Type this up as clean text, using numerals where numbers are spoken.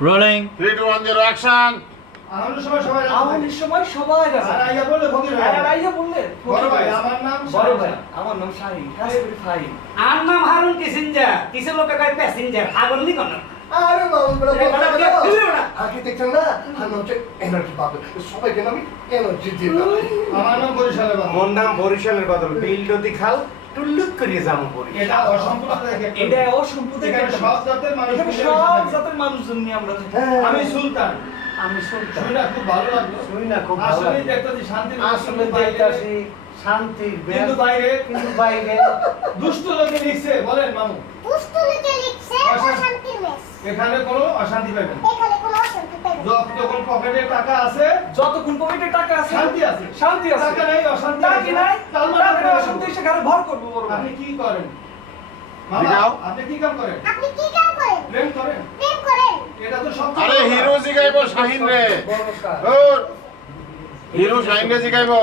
Rolling 3 2 1 0 action আমাদের সময় সবাই আছে আর আইয়া বললে ফকির ভাই। আর আইয়া বললে বড় ভাই আমার নাম বড় ভাই আমার নাম শাহিন কাশ্মীরি ফাহিম আর নাম হারুন কিসিঞ্জার কিসের লোকে কয় প্যাসেঞ্জার পাগল নি কোন আরে বাবু বড় এ, বড় কে? দিবি ওটা? আগে দেখছেন না আমি হচ্ছে এনার্জি পাবে সবাইকে আমি এনার্জি দিয়ে আমার নাম বরিশালের বাবা। মোর নাম বরিশালের বদল বিল যদি খাও টুল্লুক করিয়ে যাবো বরিশাল এটা অসম্পূর্ণ দেখে। এটা অসম্পূর্ণ এখানে সব জাতের মানুষ এখানে মিলে সব থাকে। জাতের মানুষজন নিয়ে আমরা থাকি আমি সুলতান। আমি সুলতান শুনে খুব ভালো লাগলো। শুনি না খুব ভালো আসলে লাগে। দেখতেছি শান্তির আসলে বাইরে, দেখতাছি শান্তির কিন্তু বাইরে কিন্তু বাইরে দুষ্ট লোকে লিখছে বলেন মামু দুষ্টু লিখে লিখছে অশান্তির মেস। এখানে কোনো অশান্তি পাবেন না। এখানে কোনো অশান্তি পাবে না। যতক্ষণ পকেটে টাকা আছে যতক্ষণ পকেটে টাকা আছে শান্তি আছে। শান্তি আছে টাকা নেই অশান্তি টাকা আছে। নাই তার মানে টাকা আপনি অশান্তি এসে ঘরে ভর করবো বড় ভাই আপনি কি করেন মামা দেখাও। আপনি কি কাম করেন আপনি কি কাম করেন? প্রেম করেন প্রেম করেন? এটা তো সব আরে হিরো জিগাইবো শাহিন রে বড় কাজ ওর হিরো শাহিন রে জিগাইবো